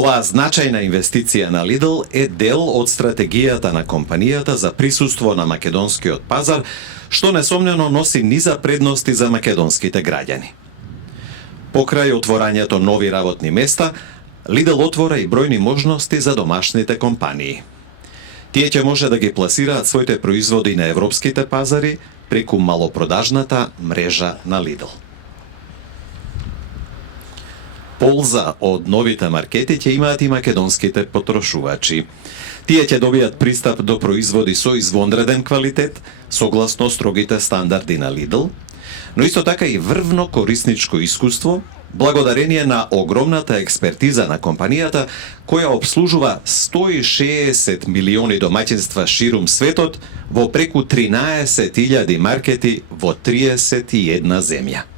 Оваа значајна инвестиција на Lidl е дел од стратегијата на компанијата за присуство на македонскиот пазар, што несомнено носи низа предности за македонските граѓани. Покрај отворањето нови работни места, Lidl отвора и бројни можности за домашните компании. Тие ќе може да ги пласираат своите производи на европските пазари преку малопродажната мрежа на Lidl. Полза од новите маркети ќе имаат и македонските потрошувачи. Тие ќе добијат пристап до производи со извонреден квалитет, согласно строгите стандарди на Lidl, но исто така и врвно корисничко искуство, благодарение на огромната експертиза на компанијата, која обслужува 160 милиони домаќинства ширум светот во преку 13.000 маркети во 31 земја.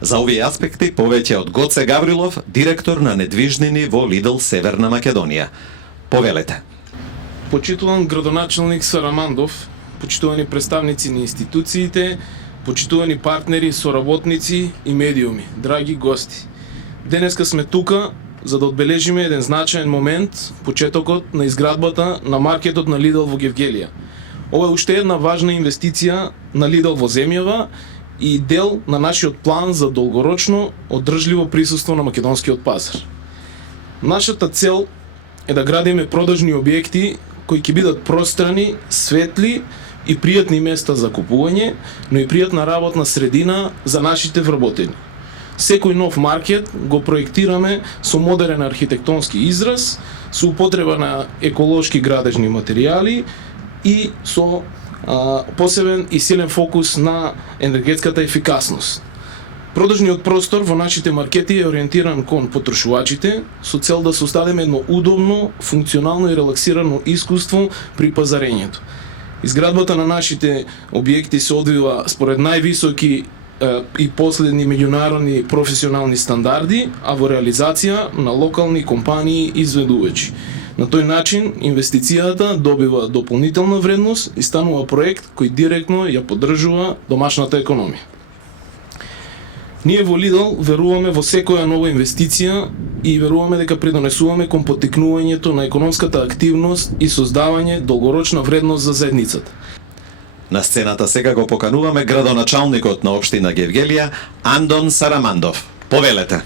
За овие аспекти повеќе од Гоце Гаврилов, директор на недвижнини во Lidl Северна Македонија. Повелете. Почитуван градоначелник Сарамандов, почитувани представници на институциите, почитувани партнери, соработници и медиуми, драги гости. Денеска сме тука за да одбележиме еден значаен момент, почетокот на изградбата на маркетот на Lidl во Гевгелија. Ова е уште една важна инвестиција на Lidl во земјава и дел на нашиот план за долгорочно одржливо присуство на македонскиот пазар. Нашата цел е да градиме продажни објекти кои ќе бидат пространи, светли и пријатни места за купување, но и пријатна работна средина за нашите вработени. Секој нов маркет го проектираме со модерен архитектонски израз, со употреба на еколошки градежни материјали и со посебен и силен фокус на енергетската ефикасност. Продажниот простор во нашите маркети е ориентиран кон потрошувачите со цел да создадеме едно удобно, функционално и релаксирано искуство при пазарењето. Изградбата на нашите објекти се одвива според највисоки и последни меѓународни професионални стандарди, а во реализација на локални компании изведувачи. На тој начин инвестицијата добива дополнителна вредност и станува проект кој директно ја поддржува домашната економија. Ние во Lidl веруваме во секоја нова инвестиција и веруваме дека придонесуваме кон поттикнувањето на економската активност и создавање долгорочна вредност за заедницата. На сцената сега го покануваме градоначалникот на општина Гевгелија, Андон Сарамандов. Повелете.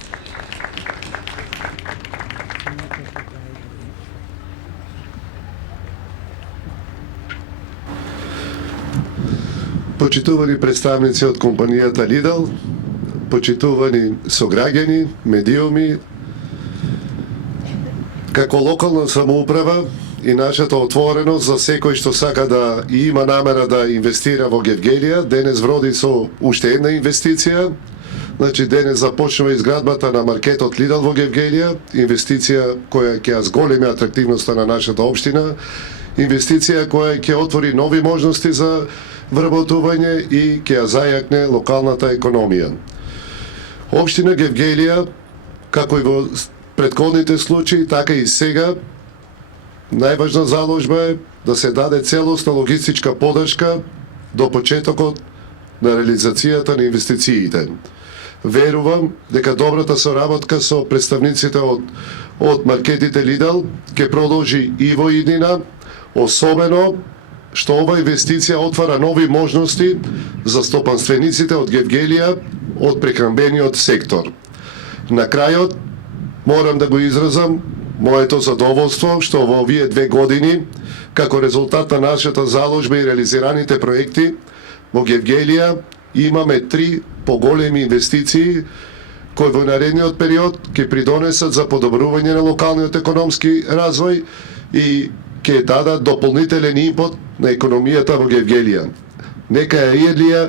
Почитувани представници од компанијата Lidl, почитувани сограѓани, медиуми, како локална самоуправа и нашата отвореност за секој што сака да и има намера да инвестира во Гевгелија, денес вроди со уште една инвестиција. Значи денес започнува изградбата на маркетот Lidl во Гевгелија, инвестиција која ќе ја зголеми атрактивноста на нашата општина, инвестиција која ќе отвори нови можности за вработување и ќе ја зајакне локалната економија. Општина Гевгелија, како и во претходните случаи, така и сега, најважна заложба е да се даде целосна логистичка поддршка до почетокот на реализацијата на инвестициите. Верувам дека добрата соработка со представниците од маркетите Lidl ќе продолжи и во иднина, особено што ова инвестиција отвара нови можности за стопанствениците од Гевгелија од прехранбениот сектор. На крајот морам да го изразам моето задоволство што во овие 2 години, како резултат на нашата заложба и реализираните проекти, во Гевгелија имаме 3 поголеми инвестиции кои во наредниот период ќе придонесат за подобрување на локалниот економски развој и ќе дадат дополнителен импот на економијата во Гевгелија. Нека ја реалија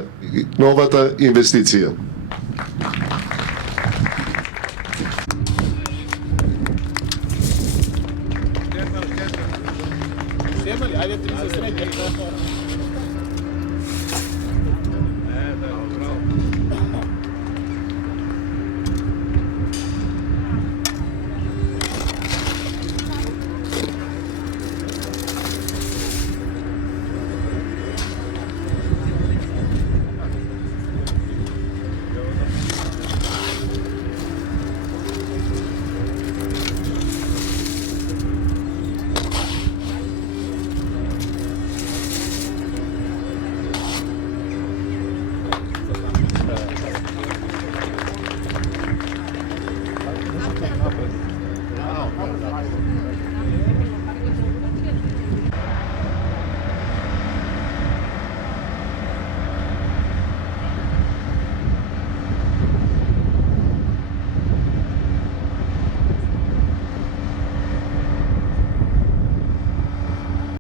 новата инвестиција. Ajde, 30 sreća.